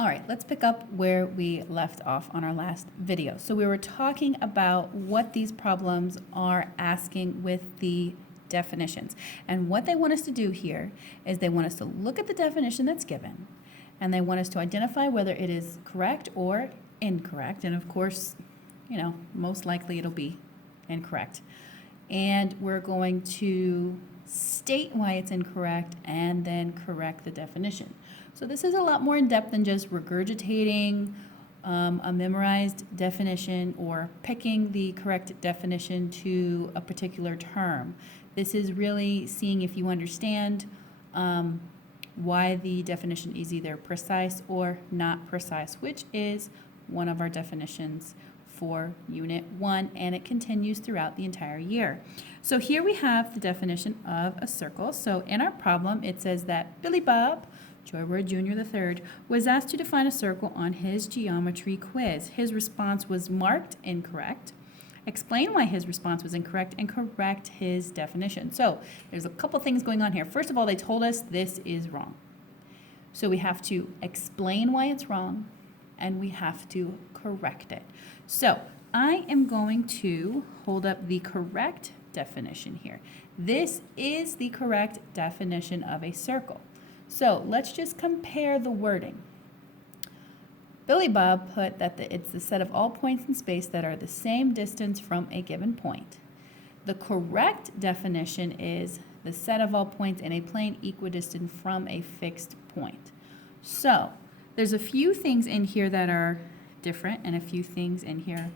All right, let's pick up where we left off on our last video. So we were talking about what these problems are asking with the definitions. And what they want us to do here is they want us to look at the definition that's given, and they want us to identify whether it is correct or incorrect. And of course, most likely it'll be incorrect. And we're going to state why it's incorrect and then correct the definition. So this is a lot more in depth than just regurgitating a memorized definition or picking the correct definition to a particular term. This is really seeing if you understand why the definition is either precise or not precise, which is one of our definitions for Unit 1, and it continues throughout the entire year. So here we have the definition of a circle. So in our problem, it says that Billy Bob Joybird Jr. III was asked to define a circle on his geometry quiz. His response was marked incorrect. Explain why his response was incorrect and correct his definition. So there's a couple things going on here. First of all, they told us this is wrong. So we have to explain why it's wrong, and we have to correct it. So I am going to hold up the correct definition here. This is the correct definition of a circle. So let's just compare the wording. Billy Bob put that it's the set of all points in space that are the same distance from a given point. The correct definition is the set of all points in a plane equidistant from a fixed point. So there's a few things in here that are different and a few things in here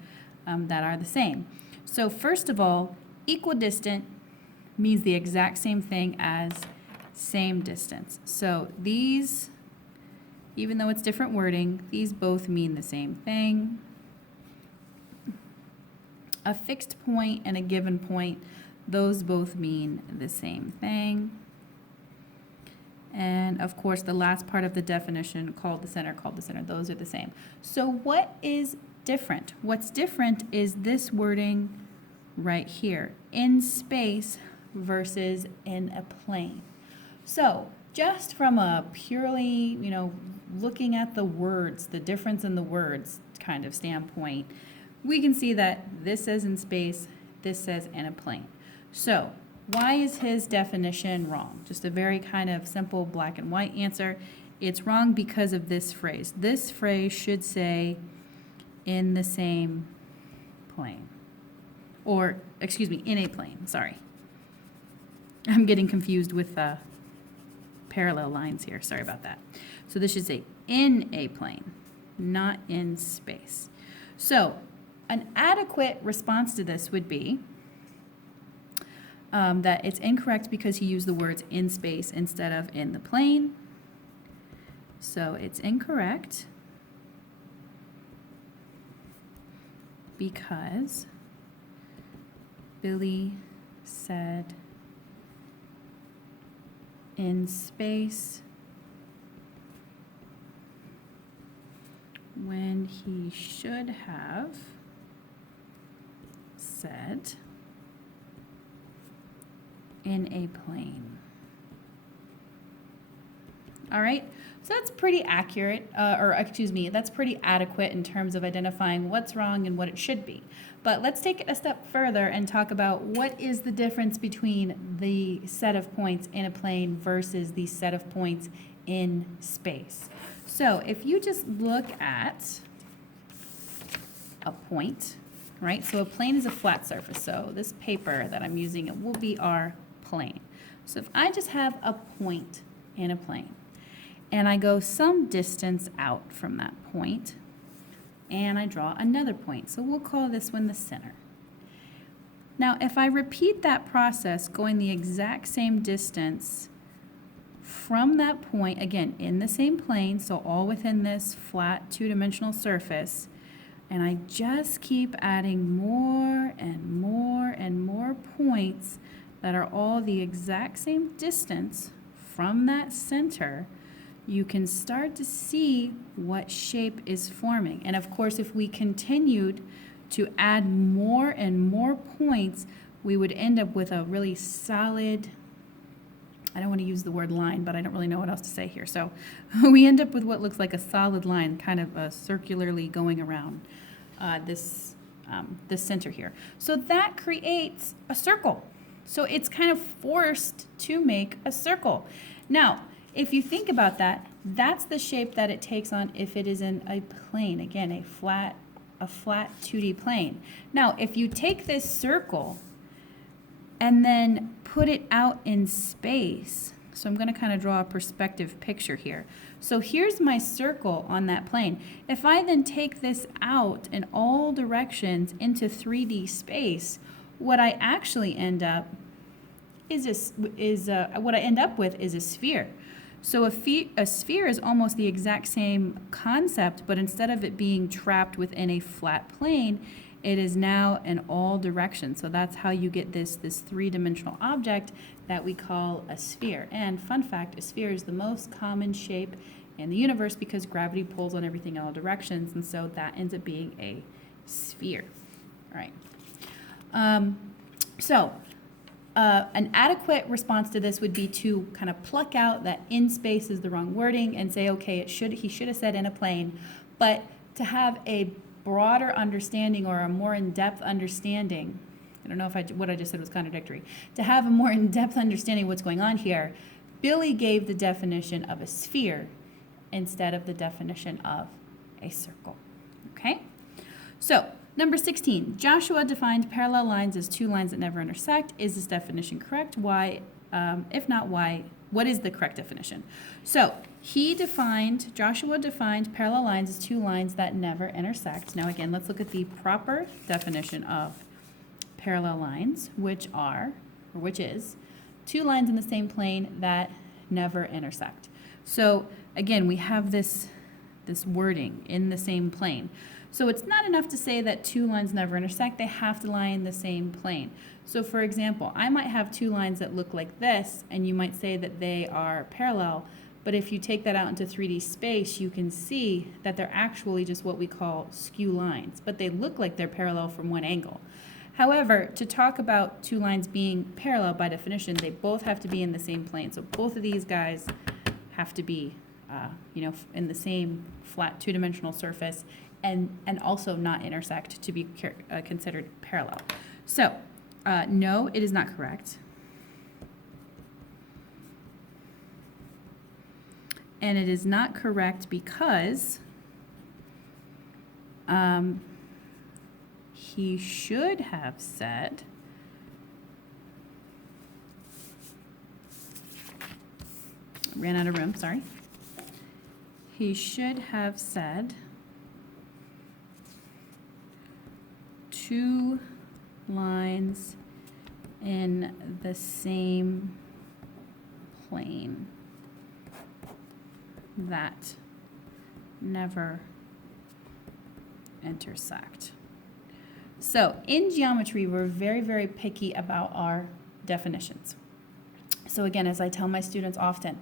that are the same. So first of all, equidistant means the exact same thing as same distance. So these, even though it's different wording, these both mean the same thing. A fixed point and a given point, those both mean the same thing. And of course, the last part of the definition, called the center, those are the same. So what is different? What's different is this wording right here, in space versus in a plane. So just from a purely, looking at the words, the difference in the words kind of standpoint, we can see that this says in space, this says in a plane. So why is his definition wrong? Just a very kind of simple black and white answer. It's wrong because of this phrase. This phrase should say in the same plane. Or, excuse me, in a plane, sorry. I'm getting confused with parallel lines here, sorry about that. So this should say in a plane, not in space. So an adequate response to this would be that it's incorrect because he used the words in space instead of in the plane. So it's incorrect because Billy said in space when he should have said in a plane. All right, so that's pretty accurate, that's pretty adequate in terms of identifying what's wrong and what it should be. But let's take it a step further and talk about what is the difference between the set of points in a plane versus the set of points in space. So if you just look at a point, right? So a plane is a flat surface. So this paper that I'm using, it will be our plane. So if I just have a point in a plane and I go some distance out from that point and I draw another point, so we'll call this one the center. Now if I repeat that process going the exact same distance from that point, again in the same plane, so all within this flat two-dimensional surface, and I just keep adding more and more and more points that are all the exact same distance from that center, you can start to see what shape is forming. And of course, if we continued to add more and more points, we would end up with a really solid I don't want to use the word line, but I don't really know what else to say here. So we end up with what looks like a solid line, kind of circularly going around this center here. So that creates a circle. So it's kind of forced to make a circle. Now, if you think about that, that's the shape that it takes on if it is in a plane. Again, a flat 2D plane. Now, if you take this circle and then put it out in space, so I'm going to kind of draw a perspective picture here. So here's my circle on that plane. If I then take this out in all directions into 3D space, what I actually end up is a sphere. So a sphere is almost the exact same concept, but instead of it being trapped within a flat plane, it is now in all directions. So that's how you get this three-dimensional object that we call a sphere. And fun fact, a sphere is the most common shape in the universe because gravity pulls on everything in all directions, and so that ends up being a sphere. All right. An adequate response to this would be to kind of pluck out that in space is the wrong wording and say, okay, he should have said in a plane, but to have a broader understanding or a more in-depth understanding, I don't know if what I just said was contradictory, to have a more in-depth understanding of what's going on here, Billy gave the definition of a sphere instead of the definition of a circle, okay? So, number 16, Joshua defined parallel lines as two lines that never intersect. Is this definition correct? Why? If not, why? What is the correct definition? So Joshua defined parallel lines as two lines that never intersect. Now again, let's look at the proper definition of parallel lines, which is two lines in the same plane that never intersect. So again, we have this wording in the same plane. So it's not enough to say that two lines never intersect, they have to lie in the same plane. So for example, I might have two lines that look like this, and you might say that they are parallel, but if you take that out into 3D space, you can see that they're actually just what we call skew lines, but they look like they're parallel from one angle. However, to talk about two lines being parallel by definition, they both have to be in the same plane. So both of these guys have to be, in the same flat two-dimensional surface, and also not intersect to be considered parallel. So, no, it is not correct. And it is not correct because he should have said, ran out of room, sorry. He should have said two lines in the same plane that never intersect. So in geometry, we're very, very picky about our definitions. So again, as I tell my students often,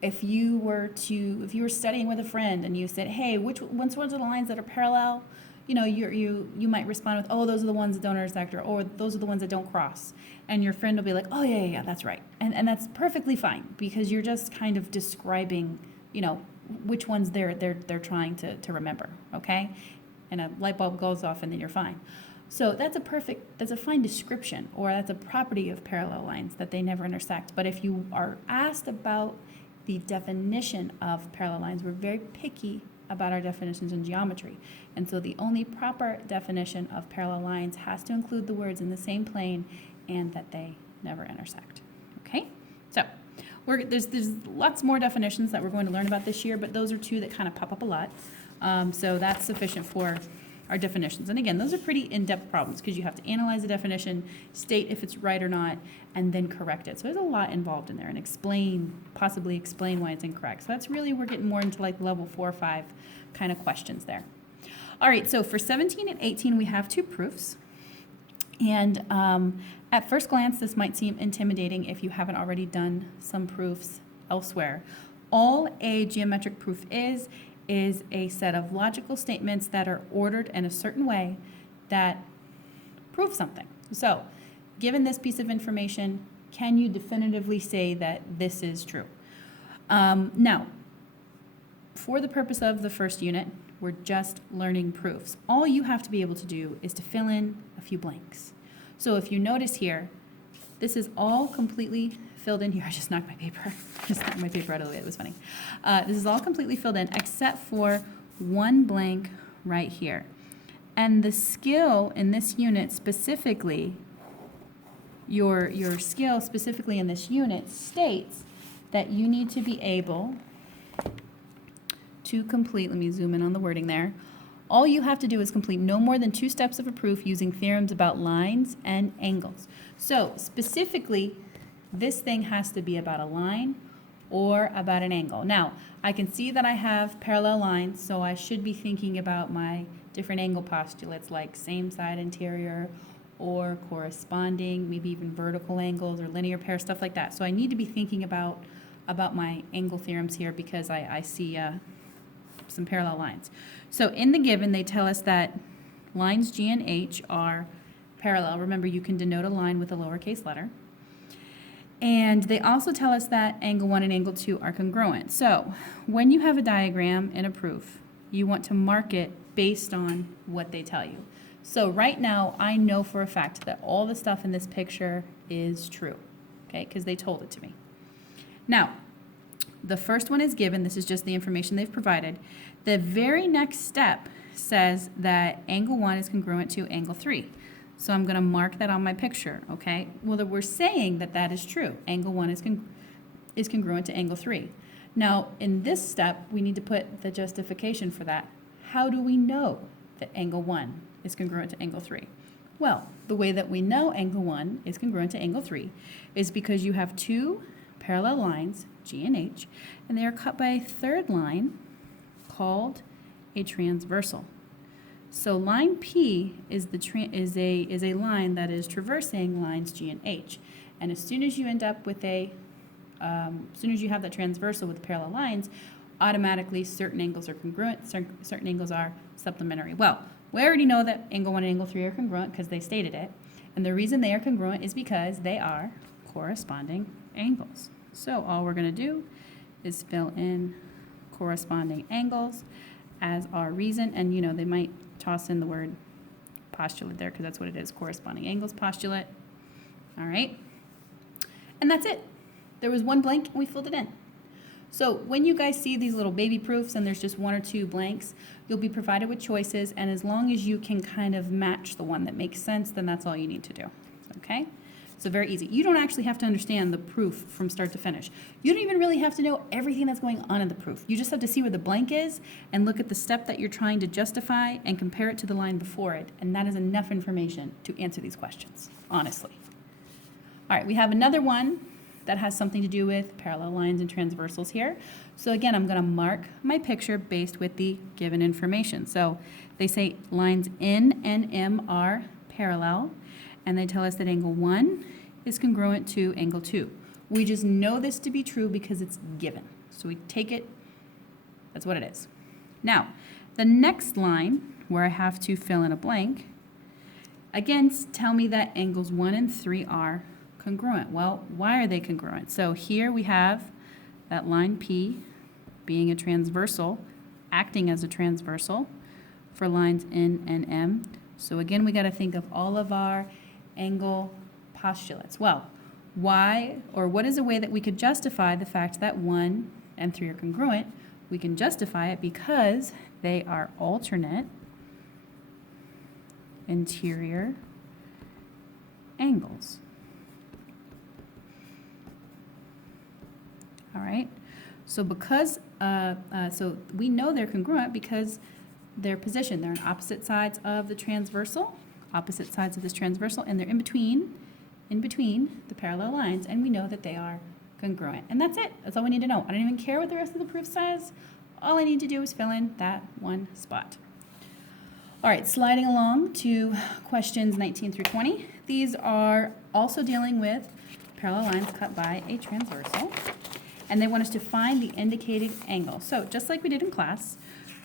if you were studying with a friend and you said, hey, which ones are the lines that are parallel? You might respond with, oh, those are the ones that don't intersect, or those are the ones that don't cross. And your friend will be like, oh, yeah, that's right. And that's perfectly fine because you're just kind of describing, which ones they're trying to remember, okay? And a light bulb goes off and then you're fine. So that's a fine description, or that's a property of parallel lines that they never intersect. But if you are asked about the definition of parallel lines, we're very picky about our definitions in geometry. And so the only proper definition of parallel lines has to include the words in the same plane and that they never intersect. Okay? So there's lots more definitions that we're going to learn about this year, but those are two that kind of pop up a lot. So that's sufficient for our definitions. And again, those are pretty in-depth problems because you have to analyze the definition, state if it's right or not, and then correct it. So there's a lot involved in there, and possibly explain why it's incorrect. So that's really, we're getting more into like level 4 or 5 kind of questions there. All right, so for 17 and 18, we have two proofs. And at first glance, this might seem intimidating if you haven't already done some proofs elsewhere. All a geometric proof is a set of logical statements that are ordered in a certain way that prove something. So, given this piece of information, Can you definitively say that this is true? Now, for the purpose of the first unit, we're just learning proofs. All you have to be able to do is to fill in a few blanks. So if you notice here, this is all completely filled in here. I just knocked my paper. Just knocked my paper out of the way. It was funny. This is all completely filled in except for one blank right here. And the skill in this unit specifically, your skill specifically in this unit states that you need to be able to complete, let me zoom in on the wording there. All you have to do is complete no more than 2 steps of a proof using theorems about lines and angles. So specifically, this thing has to be about a line or about an angle. Now, I can see that I have parallel lines, so I should be thinking about my different angle postulates like same side interior or corresponding, maybe even vertical angles or linear pair, stuff like that. So I need to be thinking about my angle theorems here because I see some parallel lines. So in the given, they tell us that lines G and H are parallel. Remember, you can denote a line with a lowercase letter. And they also tell us that angle 1 and angle 2 are congruent. So when you have a diagram in a proof, you want to mark it based on what they tell you. So right now, I know for a fact that all the stuff in this picture is true, okay, because they told it to me. Now, the first one is given. This is just the information they've provided. The very next step says that angle 1 is congruent to angle 3. So I'm going to mark that on my picture, okay? Well, we're saying that that is true. Angle 1 is congruent to angle 3. Now, in this step, we need to put the justification for that. How do we know that angle 1 is congruent to angle 3? Well, the way that we know angle 1 is congruent to angle 3 is because you have 2 parallel lines, G and H, and they are cut by a third line called a transversal. So line P is a line that is traversing lines G and H, and as soon as you end up with as soon as you have that transversal with parallel lines, automatically certain angles are congruent, certain angles are supplementary. Well, we already know that angle 1 and angle 3 are congruent because they stated it, and the reason they are congruent is because they are corresponding angles. So all we're going to do is fill in corresponding angles as our reason, and you know, they might toss in the word postulate there because that's what it is, corresponding angles postulate. All right, and that's it. There was one blank and we filled it in. So when you guys see these little baby proofs and there's just 1 or 2 blanks, you'll be provided with choices, and as long as you can kind of match the one that makes sense, then that's all you need to do, okay? So very easy. You don't actually have to understand the proof from start to finish. You don't even really have to know everything that's going on in the proof. You just have to see where the blank is and look at the step that you're trying to justify and compare it to the line before it, and that is enough information to answer these questions, honestly. All right, we have another one that has something to do with parallel lines and transversals here. So again, I'm going to mark my picture based with the given information. So they say lines N and M are parallel, and they tell us that angle 1 is congruent to angle 2. We just know this to be true because it's given. So we take it, that's what it is. Now, the next line where I have to fill in a blank, again, tell me that angles 1 and 3 are congruent. Well, why are they congruent? So here we have that line P being a transversal, acting as a transversal for lines N and M. So again, we got to think of all of our angle postulates. Well, why, or what is a way that we could justify the fact that 1 and 3 are congruent? We can justify it because they are alternate interior angles. All right, so because, so we know they're congruent because they're positioned. They're on opposite sides of the transversal, opposite sides of this transversal, and they're in between the parallel lines, and we know that they are congruent. And that's it. That's all we need to know. I don't even care what the rest of the proof says. All I need to do is fill in that one spot. All right, sliding along to questions 19 through 20. These are also dealing with parallel lines cut by a transversal, and they want us to find the indicated angle. So just like we did in class,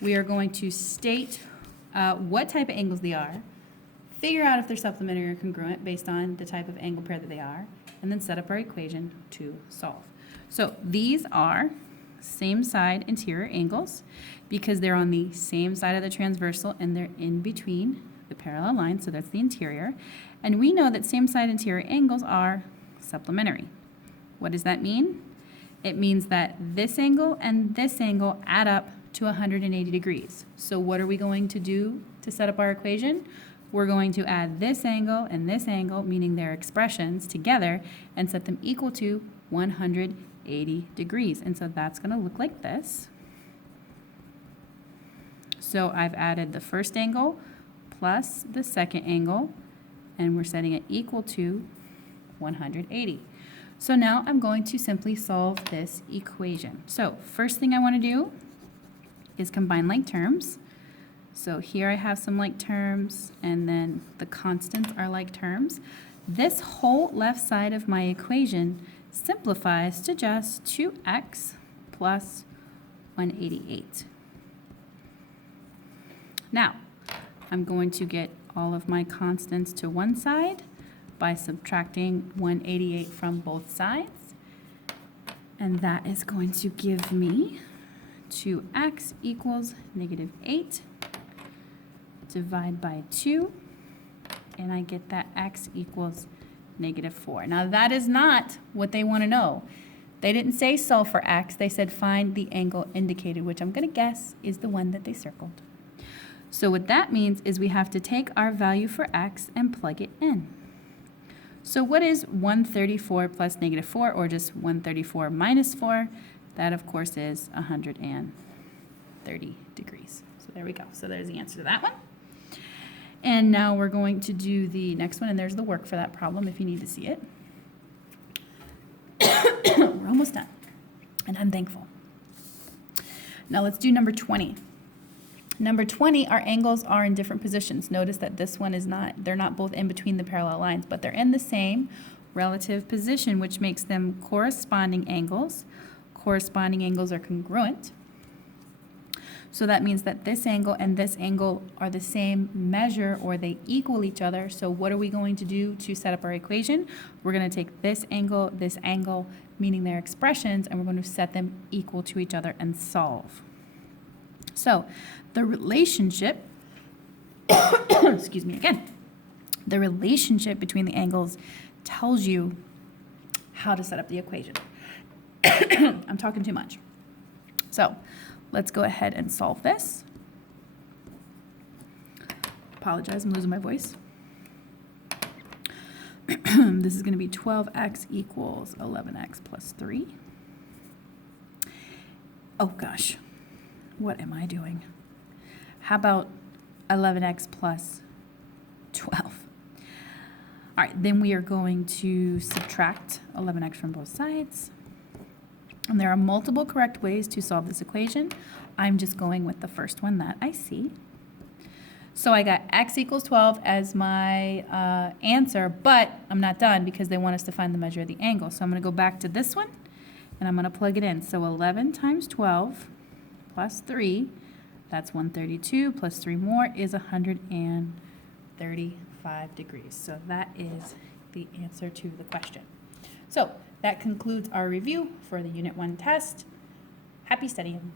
we are going to state what type of angles they are, figure out if they're supplementary or congruent based on the type of angle pair that they are, and then set up our equation to solve. So these are same side interior angles because they're on the same side of the transversal and they're in between the parallel lines, so that's the interior. And we know that same side interior angles are supplementary. What does that mean? It means that this angle and this angle add up to 180 degrees. So what are we going to do to set up our equation? We're going to add this angle and this angle, meaning their expressions, together and set them equal to 180 degrees. And so that's going to look like this. So I've added the first angle plus the second angle, and we're setting it equal to 180. So now I'm going to simply solve this equation. So first thing I want to do is combine like terms. So here I have some like terms, and then the constants are like terms. This whole left side of my equation simplifies to just 2x plus 188. Now, I'm going to get all of my constants to one side by subtracting 188 from both sides. And that is going to give me 2x equals -8. Divide by 2, and I get that x equals -4. Now that is not what they want to know. They didn't say solve for x, they said find the angle indicated, which I'm going to guess is the one that they circled. So what that means is we have to take our value for x and plug it in. So what is 134 plus -4, or just 134 minus 4? That, of course, is 130 degrees. So there we go. So there's the answer to that one. And now we're going to do the next one, and there's the work for that problem if you need to see it. We're almost done, and I'm thankful. Now let's do number 20. Number 20, our angles are in different positions. Notice that this one is not, they're not both in between the parallel lines, but they're in the same relative position, which makes them corresponding angles. Corresponding angles are congruent. So that means that this angle and this angle are the same measure, or they equal each other. So what are we going to do to set up our equation? We're going to take this angle, meaning their expressions, and we're going to set them equal to each other and solve. So the relationship, excuse me again, the relationship between the angles tells you how to set up the equation. I'm talking too much. So let's go ahead and solve this. Apologize, I'm losing my voice. This is going to be 12x equals 11x plus 3. Oh gosh, what am I doing? How about 11x plus 12? All right, then we are going to subtract 11x from both sides. And there are multiple correct ways to solve this equation. I'm just going with the first one that I see. So I got x equals 12 as my answer, but I'm not done because they want us to find the measure of the angle. So I'm going to go back to this one, and I'm going to plug it in. So 11 times 12 plus 3, that's 132, plus 3 more is 135 degrees. So that is the answer to the question. So that concludes our review for the Unit 1 test. Happy studying.